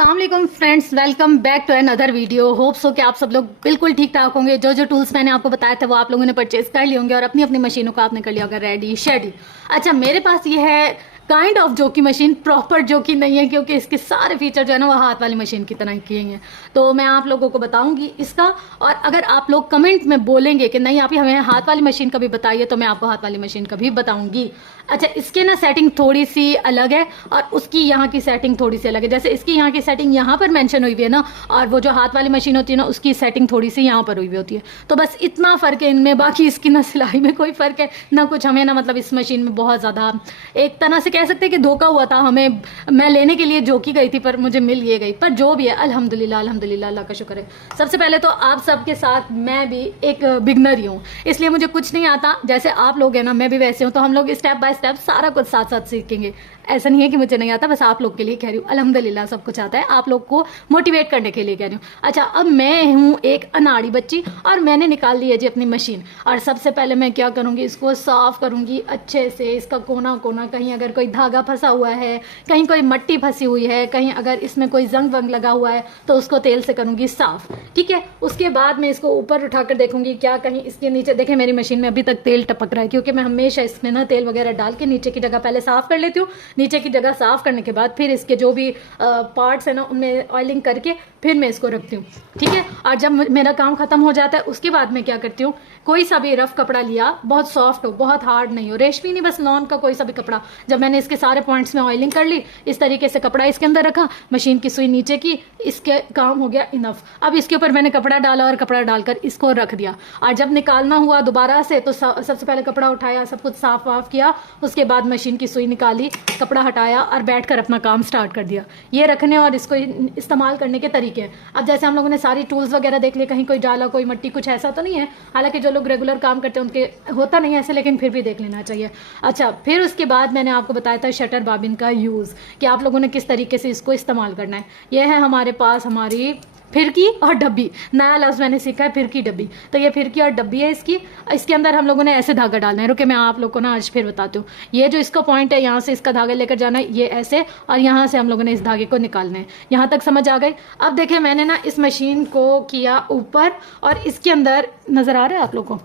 अस्सलाम वालेकुम friends, welcome back to another video. Hope so कि आप सब लोग बिल्कुल ठीक ठाक होंगे। जो जो टूल्स मैंने आपको बताया था वो आप लोगों ने परचेज कर लिए होंगे और अपनी अपनी मशीनों को आपने कर लिया होगा रेडी शेडी। अच्छा, मेरे पास ये है काइंड ऑफ जोकी मशीन, प्रॉपर जोकी नहीं है क्योंकि इसके सारे फीचर जो है ना वो हाथ वाली मशीन की तरह किए हैं। तो मैं आप लोगों को बताऊंगी इसका, और अगर आप लोग कमेंट में बोलेंगे कि नहीं आप ही हमें हाथ वाली मशीन का भी बताइए तो मैं आपको हाथ वाली मशीन का भी बताऊंगी। अच्छा, इसके ना सेटिंग थोड़ी सी अलग है और उसकी यहाँ की सेटिंग थोड़ी सी अलग है। जैसे इसकी यहाँ की सेटिंग यहाँ पर मेंशन हुई हुई है ना, और वो जो हाथ वाली मशीन होती है ना उसकी सेटिंग थोड़ी सी यहाँ पर हुई हुई होती है। तो बस इतना फर्क है इनमें, बाकी इसकी ना सिलाई में कोई फर्क है ना कुछ। हमें ना मतलब इस मशीन में बहुत ज्यादा एक तरह से कह सकते हैं कि धोखा हुआ था हमें। मैं लेने के लिए जोकी गई थी पर मुझे मिल ये गई। पर जो भी है अल्हम्दुलिल्लाह अल्हम्दुलिल्लाह, अल्लाह का शुक्र है। सबसे पहले तो आप सबके साथ मैं भी एक बिगनर ही हूँ, इसलिए मुझे कुछ नहीं आता। जैसे आप लोग हैं ना, मैं भी वैसे हूँ। तो हम लोग स्टेप बाय स्टेप सारा कुछ साथ साथ सीखेंगे। ऐसा नहीं है कि मुझे नहीं आता, बस आप लोग के लिए कह रही हूँ। अल्हम्दुलिल्लाह सब कुछ आता है, आप लोग को मोटिवेट करने के लिए कह रही हूँ। अच्छा, अब मैं हूँ एक अनाड़ी बच्ची और मैंने निकाल ली है जी अपनी मशीन। और सबसे पहले मैं क्या करूँगी, इसको साफ करूँगी अच्छे से। इसका कोना कोना, कहीं अगर कोई धागा फंसा हुआ है, कहीं कोई मट्टी फंसी हुई है, कहीं अगर इसमें कोई जंग वंग लगा हुआ है तो उसको तेल से करूँगी साफ। ठीक है, उसके बाद मैं इसको ऊपर उठाकर देखूंगी क्या कहीं इसके नीचे। देखें मेरी मशीन में अभी तक तेल टपक रहा है क्योंकि मैं हमेशा इसमें ना तेल वगैरह डाल के नीचे की जगह पहले साफ कर लेती हूँ। नीचे की जगह साफ करने के बाद फिर इसके जो भी पार्ट्स है ना उनमें ऑयलिंग करके फिर मैं इसको रखती हूँ। ठीक है, और जब मेरा काम खत्म हो जाता है उसके बाद मैं क्या करती हूँ, कोई सा भी रफ कपड़ा लिया, बहुत सॉफ्ट हो, बहुत हार्ड नहीं हो, रेशमी नहीं, बस लॉन का कोई सा भी कपड़ा। जब मैंने इसके सारे पॉइंट्स में ऑयलिंग कर ली, इस तरीके से कपड़ा इसके अंदर रखा, मशीन की सुई नीचे की, इसके काम हो गया इनफ। अब इसके ऊपर मैंने कपड़ा डाला और कपड़ा डालकर इसको रख दिया। और जब निकालना हुआ दोबारा से तो सबसे पहले कपड़ा उठाया, सब कुछ साफ वाफ किया, उसके बाद मशीन की सुई निकाली, कपड़ा हटाया और बैठकर अपना काम स्टार्ट कर दिया। ये रखने और इसको इस्तेमाल करने के तरीके हैं। अब जैसे हम लोगों ने सारी टूल्स वगैरह देख लिए, कहीं कोई डाला कोई मट्टी कुछ ऐसा तो नहीं है। हालांकि जो लोग रेगुलर काम करते हैं उनके होता नहीं है ऐसे, लेकिन फिर भी देख लेना चाहिए। अच्छा, फिर उसके बाद मैंने आपको बताया था शटर बाबिन का यूज़, कि आप लोगों ने किस तरीके से इसको इस्तेमाल करना है। यह है हमारे पास हमारी फिरकी और डब्बी। नया लफ्ज़ मैंने सीखा है, फिरकी डब्बी। तो ये फिरकी और डब्बी है इसकी। इसके अंदर हम लोगों ने ऐसे धागा डालना है। रुके मैं आप लोग को ना आज फिर बताती हूँ। ये जो इसका पॉइंट है, यहाँ से इसका धागा लेकर जाना है, ये ऐसे, और यहाँ से हम लोगों ने इस धागे को निकालना है। यहाँ तक समझ आ गई। अब देखिए मैंने ना इस मशीन को किया ऊपर, और इसके अंदर नज़र आ रहा है आप लोग को,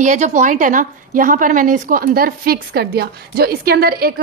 ये जो पॉइंट है ना यहाँ पर मैंने इसको अंदर फिक्स कर दिया। जो इसके अंदर एक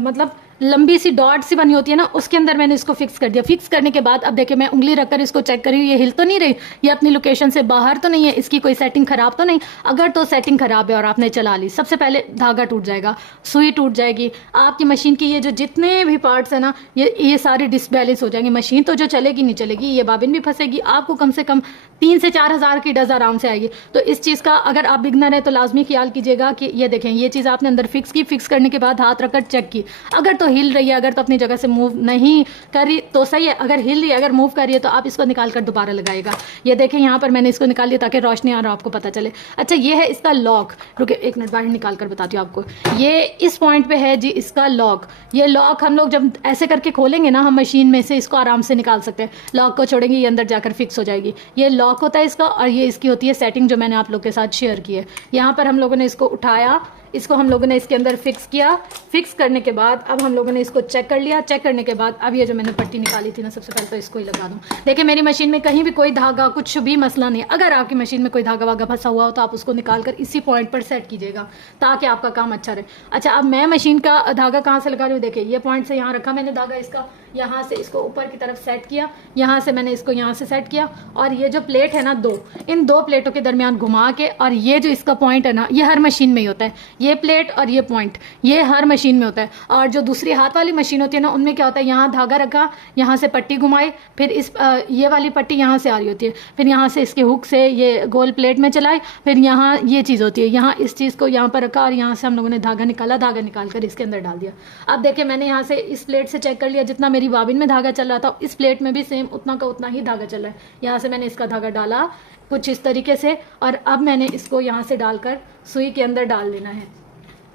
मतलब लंबी सी डॉट सी बनी होती है ना, उसके अंदर मैंने इसको फिक्स कर दिया। फिक्स करने के बाद अब देखिए मैं उंगली रखकर इसको चेक करी, ये हिल तो नहीं रही, ये अपनी लोकेशन से बाहर तो नहीं है, इसकी कोई सेटिंग खराब तो नहीं। अगर तो सेटिंग खराब है और आपने चला ली, सबसे पहले धागा टूट जाएगा, सुई टूट जाएगी, आपकी मशीन की ये जो जितने भी पार्ट्स है ना ये सारे डिसबैलेंस हो जाएंगे। मशीन तो जो चलेगी नहीं चलेगी, ये बाबिन भी फंसेगी, आपको कम से कम 3 से 4 हज़ार की डज आराम से आएगी। तो इस चीज़ का अगर आप बिगनर है तो लाजमी ख्याल कीजिएगा कि ये देखें ये चीज़ आपने अंदर फिक्स की, फिक्स करने के बाद हाथ रखकर चेक की, अगर तो हिल रही है, अगर तो अपनी जगह से मूव नहीं कर रही तो सही है, अगर हिल रही है, अगर मूव कर रही है तो आप इसको निकाल कर दोबारा लगाएगा। ये देखें यहाँ पर मैंने इसको निकाल लिया ताकि रोशनी और आपको पता चले। अच्छा, ये है इसका लॉक। रुके एक मिनट बाहर निकाल कर बताती हूँ आपको। ये इस पॉइंट पे है जी इसका लॉक। ये लॉक हम लोग जब ऐसे करके खोलेंगे ना, हम मशीन में से इसको आराम से निकाल सकते हैं। लॉक को छोड़ेंगे, ये अंदर जाकर फिक्स हो जाएगी। ये लॉक होता है इसका, और ये इसकी होती है सेटिंग जो मैंने आप लोग के साथ शेयर की है। यहाँ पर हम लोगों ने इसको उठाया, इसको हम लोगों ने इसके अंदर फिक्स किया। फिक्स करने के बाद अब हम लोगों ने इसको चेक कर लिया। चेक करने के बाद अब ये जो मैंने पट्टी निकाली थी ना, सबसे पहले तो इसको ही लगा दूं। देखिए मेरी मशीन में कहीं भी कोई धागा कुछ भी मसला नहीं है। अगर आपकी मशीन में कोई धागा वागा फंसा हुआ हो तो आप उसको निकाल कर इसी पॉइंट पर सेट कीजिएगा ताकि आपका काम अच्छा रहे। अच्छा, अब मैं मशीन का धागा कहाँ से लगा रही हूँ, देखिए ये पॉइंट से यहाँ रखा मैंने धागा इसका, यहाँ से इसको ऊपर की तरफ सेट किया, यहाँ से मैंने इसको यहाँ से सेट किया, और ये जो प्लेट है ना इन दो प्लेटों के दरमियान घुमा के, और ये जो इसका पॉइंट है ना ये हर मशीन में ही होता है, ये प्लेट और ये पॉइंट ये हर मशीन में होता है। और जो दूसरी हाथ वाली मशीन होती है ना उनमें क्या होता है, यहाँ धागा रखा, यहाँ से पट्टी घुमाई, फिर इस ये वाली पट्टी यहाँ से आ रही होती है, फिर यहाँ से इसके हुक से ये गोल प्लेट में चलाई, फिर यहाँ ये चीज़ होती है, यहाँ इस चीज़ को यहाँ पर रखा और यहाँ से हम लोगों ने धागा निकाला, धागा निकाल कर इसके अंदर डाल दिया। अब देखिए मैंने यहाँ से इस प्लेट से चेक कर लिया, जितना मेरी बाबिन में धागा चल रहा था इस प्लेट में भी सेम उतना का उतना ही धागा चल रहा है। यहाँ से मैंने इसका धागा डाला कुछ इस तरीके से, और अब मैंने इसको यहाँ से डालकर सुई के अंदर डाल देना है।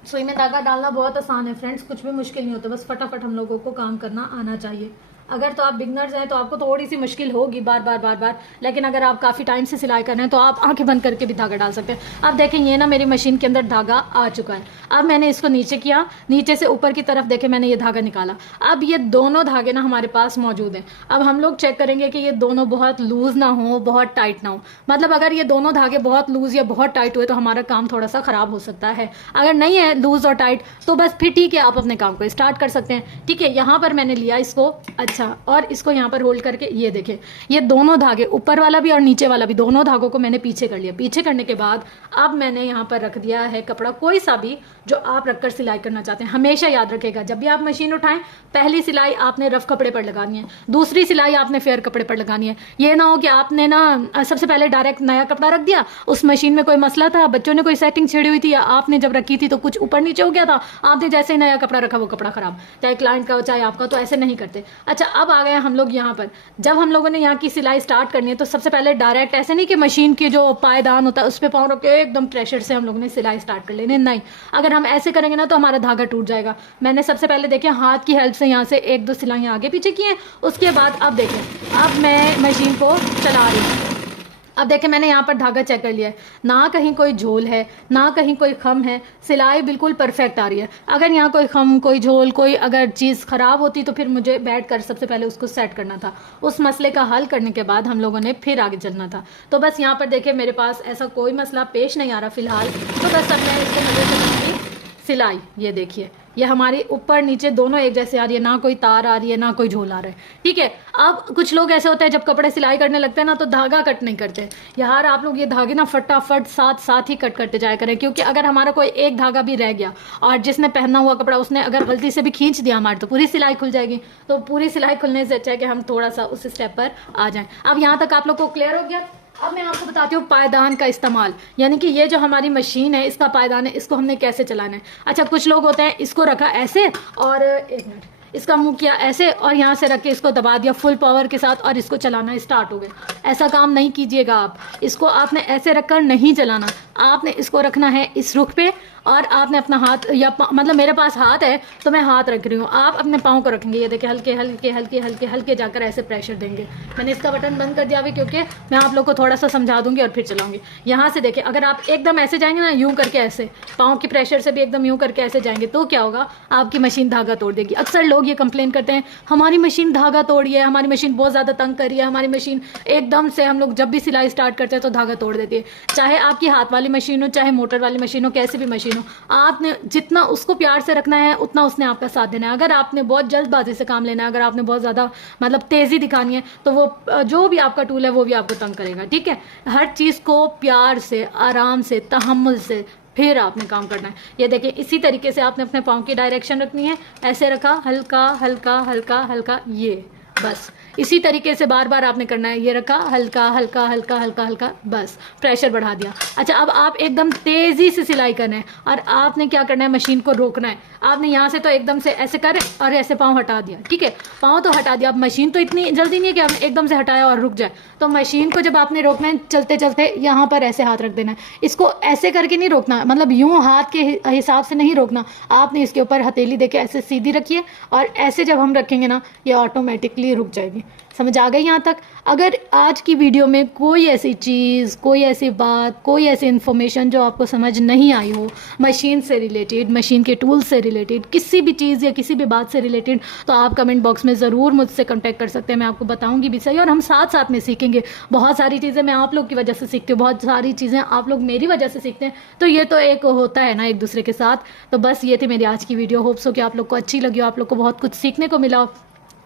सुई में धागा डालना बहुत आसान है फ्रेंड्स, कुछ भी मुश्किल नहीं होता, बस फटाफट हम लोगों को काम करना आना चाहिए। अगर तो आप बिगनर्स हैं तो आपको थोड़ी सी मुश्किल होगी बार बार, लेकिन अगर आप काफ़ी टाइम से सिलाई कर रहे हैं तो आप आंखें बंद करके भी धागा डाल सकते हैं। अब देखें ये ना मेरी मशीन के अंदर धागा आ चुका है। अब मैंने इसको नीचे किया, नीचे से ऊपर की तरफ देखे मैंने ये धागा निकाला। अब ये दोनों धागे ना हमारे पास मौजूद हैं। अब हम लोग चेक करेंगे कि ये दोनों बहुत लूज ना हो, बहुत टाइट ना हो। मतलब अगर ये दोनों धागे बहुत लूज या बहुत टाइट हुए तो हमारा काम थोड़ा सा खराब हो सकता है। अगर नहीं है लूज और टाइट तो बस फिर ठीक है, आप अपने काम को स्टार्ट कर सकते हैं। ठीक है, यहाँ पर मैंने लिया इसको, अच्छा, और इसको यहाँ पर होल्ड करके ये देखें, ये दोनों धागे ऊपर वाला भी और नीचे वाला भी, दोनों धागों को मैंने पीछे कर लिया। पीछे करने के बाद अब मैंने यहाँ पर रख दिया है कपड़ा, कोई सा भी जो आप रखकर सिलाई करना चाहते हैं। हमेशा याद रखेगा जब भी आप मशीन उठाएं, पहली सिलाई आपने रफ कपड़े पर लगानी है, दूसरी सिलाई आपने फेयर कपड़े पर लगानी है। ये ना हो कि आपने ना सबसे पहले डायरेक्ट नया कपड़ा रख दिया, उस मशीन में कोई मसला था, बच्चों ने कोई सेटिंग छेड़ी हुई थी, या आपने जब रखी थी तो कुछ ऊपर नीचे हो गया था, आपने जैसे ही नया कपड़ा रखा वो कपड़ा खराब, चाहे क्लाइंट का हो चाहे आपका, तो ऐसे नहीं करते। अच्छा, अब आ गए हम लोग यहाँ पर। जब हम लोगों ने यहाँ की सिलाई स्टार्ट करनी है तो सबसे पहले डायरेक्ट ऐसे नहीं कि मशीन की जो पायदान होता है उस पर पाँव रख के एकदम प्रेशर से हम लोगों ने सिलाई स्टार्ट कर लेनी, नहीं। अगर हम ऐसे करेंगे ना तो हमारा धागा टूट जाएगा। मैंने सबसे पहले देखिए हाथ की हेल्प से यहाँ से एक दो सिलाइयाँ आगे पीछे की हैं। उसके बाद अब देखें, अब मैं मशीन को चला रही हूँ। अब देखें मैंने यहाँ पर धागा चेक कर लिया है, ना कहीं कोई झोल है ना कहीं कोई खम है, सिलाई बिल्कुल परफेक्ट आ रही है। अगर यहाँ कोई खम, कोई झोल, कोई अगर चीज़ ख़राब होती तो फिर मुझे बैठ कर सबसे पहले उसको सेट करना था। उस मसले का हल करने के बाद हम लोगों ने फिर आगे चलना था। तो बस यहाँ पर देखें मेरे पास ऐसा कोई मसला पेश नहीं आ रहा फिलहाल। तो बस अब मैं इसको मजे से सिलाई, ये देखिए ये हमारी ऊपर नीचे दोनों एक जैसे आ रही है, ना कोई तार आ रही है ना कोई झोल आ रहा है। ठीक है, अब कुछ लोग ऐसे होते हैं जब कपड़े सिलाई करने लगते हैं ना तो धागा कट नहीं करते। यार आप लोग ये धागे ना फटाफट साथ ही कट करते जाया करें, क्योंकि अगर हमारा कोई एक धागा भी रह गया और जिसने पहना हुआ कपड़ा उसने अगर गलती से भी खींच दिया हमारी, तो पूरी सिलाई खुल जाएगी। तो पूरी सिलाई खुलने से अच्छा है कि हम थोड़ा सा उस स्टेप पर आ जाएं। अब यहाँ तक आप लोग को क्लियर हो गया। अब मैं आपको बताती हूँ पायदान का इस्तेमाल, यानी कि ये जो हमारी मशीन है इसका पायदान है, इसको हमने कैसे चलाना है। अच्छा, कुछ लोग होते हैं इसको रखा ऐसे और एक मिनट इसका मुंह किया ऐसे और यहाँ से रख के इसको दबा दिया फुल पावर के साथ और इसको चलाना स्टार्ट हो गया। ऐसा काम नहीं कीजिएगा आप। इसको आपने ऐसे रखकर नहीं चलाना, आपने इसको रखना है इस रुख पे और आपने अपना हाथ या मतलब मेरे पास हाथ है तो मैं हाथ रख रही हूँ, आप अपने पाँव को रखेंगे। ये देखिए हल्के हल्के हल्के हल्के हल्के जाकर ऐसे प्रेशर देंगे। मैंने इसका बटन बंद कर दिया अभी क्योंकि मैं आप लोग को थोड़ा सा समझा दूंगी और फिर चलाऊंगी। यहाँ से देखिए अगर आप एकदम ऐसे जाएंगे ना, यूं करके ऐसे पाँव की प्रेशर से भी एकदम यूं करके ऐसे जाएंगे तो क्या होगा, आपकी मशीन धागा तोड़ देगी। अक्सर लोग ये कंप्लेन करते हैं हमारी मशीन धागा तोड़ी है, हमारी मशीन बहुत ज़्यादा तंग करी है, हमारी मशीन एकदम से हम लोग जब भी सिलाई स्टार्ट करते हैं तो धागा तोड़ देती है। चाहे आपकी हाथ वाली मशीन हो चाहे मोटर वाली मशीन हो, कैसी भी मशीन हो, आपने जितना उसको प्यार से रखना है उतना उसने आपका साथ देना है। अगर आपने बहुत जल्दबाजी से काम लेना है, अगर आपने बहुत ज़्यादा मतलब तेज़ी दिखानी है तो वो जो भी आपका टूल है वो भी आपको तंग करेगा। ठीक है, हर चीज़ को प्यार से, आराम से, तहम्मुल से फिर आपने काम करना है। ये देखिए इसी तरीके से आपने अपने पाँव की डायरेक्शन रखनी है, ऐसे रखा हल्का हल्का हल्का हल्का, ये बस इसी तरीके से बार बार आपने करना है। ये रखा हल्का हल्का हल्का हल्का हल्का, बस प्रेशर बढ़ा दिया। अच्छा, अब आप एकदम तेज़ी से सिलाई करना है और आपने क्या करना है, मशीन को रोकना है। आपने यहाँ से तो एकदम से ऐसे करें और ऐसे पाँव हटा दिया। ठीक है, पाँव तो हटा दिया। अब मशीन तो इतनी जल्दी नहीं है कि आपने एकदम से हटाया और रुक जाए। तो मशीन को जब आपने रोकना है, चलते चलते यहाँ पर ऐसे हाथ रख देना है। इसको ऐसे करके नहीं रोकना, मतलब यूँ हाथ के हिसाब से नहीं रोकना। आपने इसके ऊपर हथेली देके ऐसे सीधी रखिए और ऐसे जब हम रखेंगे ना ये ऑटोमेटिकली रुक जाएगी। समझ आ गई यहाँ तक। अगर आज की वीडियो में कोई ऐसी चीज़, कोई ऐसी बात, कोई ऐसी इन्फॉर्मेशन जो आपको समझ नहीं आई हो, मशीन से रिलेटेड, मशीन के टूल से रिलेटेड, किसी भी चीज़ या किसी भी बात से रिलेटेड, तो आप कमेंट बॉक्स में ज़रूर मुझसे कांटेक्ट कर सकते हैं। मैं आपको बताऊंगी भी सही और हम साथ साथ में सीखेंगे। बहुत सारी चीज़ें मैं आप लोग की वजह से सीखती हूँ, बहुत सारी चीज़ें आप लोग मेरी वजह से सीखते हैं। तो ये तो एक होता है ना एक दूसरे के साथ। तो बस ये थी मेरी आज की वीडियो। होप्स हो कि आप लोग को अच्छी लगी हो, आप लोग को बहुत कुछ सीखने को मिला।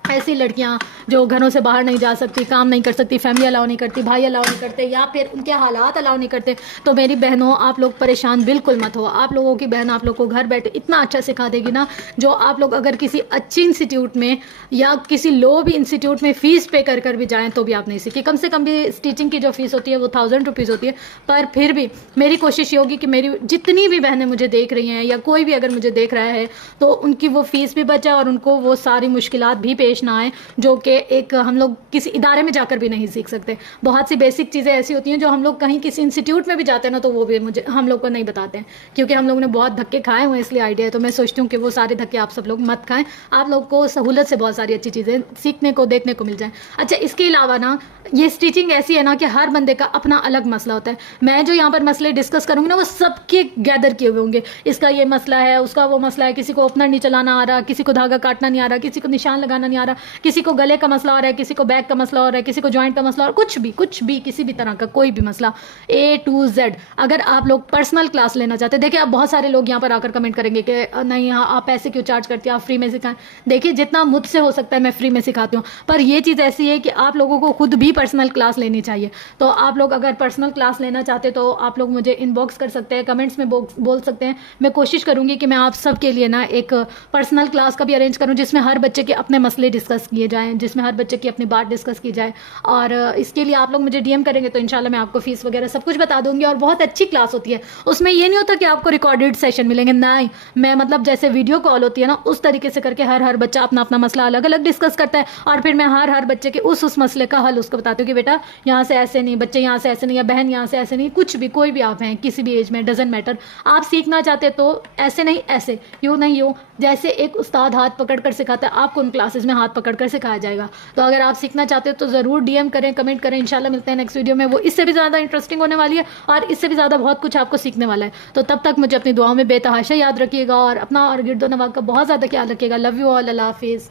ऐसी लड़कियां जो घरों से बाहर नहीं जा सकती, काम नहीं कर सकती, फैमिली अलाउ नहीं करती, भाई अलाउ नहीं करते या फिर उनके हालात अलाउ नहीं करते, तो मेरी बहनों आप लोग परेशान बिल्कुल मत हो। आप लोगों की बहन आप लोग को घर बैठे इतना अच्छा सिखा देगी ना, जो आप लोग अगर किसी अच्छी इंस्टीट्यूट में या किसी लो भी इंस्टीट्यूट में फ़ीस पे कर कर भी जाएँ तो भी आप नहीं सीखी। कम से कम भी स्टिचिंग की जो फ़ीस होती है वो 1000 रुपीज़ होती है। पर फिर भी मेरी कोशिश ये होगी कि मेरी जितनी भी बहनें मुझे देख रही हैं या कोई भी अगर मुझे देख रहा है तो उनकी वो फ़ीस भी बचे और उनको वो सारी मुश्किलात भी पेश पेश ना आए, जो कि एक हम लोग किसी इदारे में जाकर भी नहीं सीख सकते। बहुत सी बेसिक चीज़ें ऐसी होती हैं जो हम लोग कहीं किसी इंस्टीट्यूट में भी जाते हैं ना, तो वो भी मुझे हम लोग को नहीं बताते हैं, क्योंकि हम लोगों ने बहुत धक्के खाए हुए, इसलिए आइडिया है। तो मैं सोचती हूँ कि वो सारे धक्के आप सब लोग मत खाएं, आप लोग को सहूलत से बहुत सारी अच्छी चीज़ें सीखने को देखने को मिल जाए। अच्छा, इसके अलावा ना ये स्टिचिंग ऐसी है ना कि हर बंदे का अपना अलग मसला होता है। मैं जो यहाँ पर मसले डिस्कस करूँगी ना, वो सबके गैदर किए हुए होंगे। इसका ये मसला है, उसका वो मसला है, किसी को ओपनर नहीं चलाना आ रहा, किसी को धागा काटना नहीं आ रहा, किसी को निशान लगाना नहीं आ रहा, किसी को गले का मसला हो रहा है, किसी को बैक का मसला हो रहा है, किसी को जॉइंट का मसला, और कुछ भी किसी भी तरह का कोई भी मसला A to Z। अगर आप लोग पर्सनल क्लास लेना चाहते हैं, देखिए आप बहुत सारे लोग यहाँ पर आकर कमेंट करेंगे कि नहीं हाँ आप पैसे क्यों चार्ज करती हैं, आप फ्री में सिखाएं। देखिए जितना मुझसे हो सकता है मैं फ्री में सिखाती हूँ, पर ये चीज़ ऐसी है कि आप लोगों को खुद भी पर्सनल क्लास लेनी चाहिए। तो आप लोग अगर पर्सनल क्लास लेना चाहते तो आप लोग मुझे इनबॉक्स कर सकते हैं, कमेंट्स में बोल सकते हैं। मैं कोशिश करूँगी कि मैं आप सबके लिए ना एक पर्सनल क्लास का भी अरेंज करूँ, जिसमें हर बच्चे के अपने मसले डिस्कस किए जाएँ, जिसमें हर बच्चे की अपनी बात डिस्कस की जाए। और इसके लिए आप लोग मुझे DM करेंगे तो इंशाल्लाह मैं आपको फीस वगैरह सब कुछ बता दूंगी। और बहुत अच्छी क्लास होती है, उसमें ये नहीं होता कि आपको रिकॉर्डेड सेशन मिलेंगे, नहीं, मैं मतलब जैसे वीडियो कॉल होती है ना, उस तरीके से करके हर बच्चा अपना अपना मसला अलग अलग डिस्कस करता है, और फिर मैं हर बच्चे के उस मसले का हल उसको बताती हूँ कि बेटा यहाँ से ऐसे नहीं, बच्चे यहाँ से ऐसे नहीं, या बहन यहाँ से ऐसे नहीं, कुछ भी कोई भी आप हैं किसी भी एज में, डजेंट मैटर। आप सीखना चाहते तो ऐसे नहीं ऐसे, यूँ नहीं यूँ, जैसे एक उस्ताद हाथ पकड़ कर सिखाता है, आपको उन क्लासेस में हाथ पकड़ कर सिखाया जाएगा। तो अगर आप सीखना चाहते हो तो ज़रूर DM करें, कमेंट करें। इंशाल्लाह मिलते हैं नेक्स्ट वीडियो में, वो इससे भी ज़्यादा इंटरेस्टिंग होने वाली है और इससे भी ज़्यादा बहुत कुछ आपको सीखने वाला है। तो तब तक मुझे अपनी दुआओं में बेतहाशा याद रखिएगा और अपना और गिरदो नवाब का बहुत ज़्यादा ख्याल रखिएगा। लव यू ऑल, अल्लाह हाफिज़।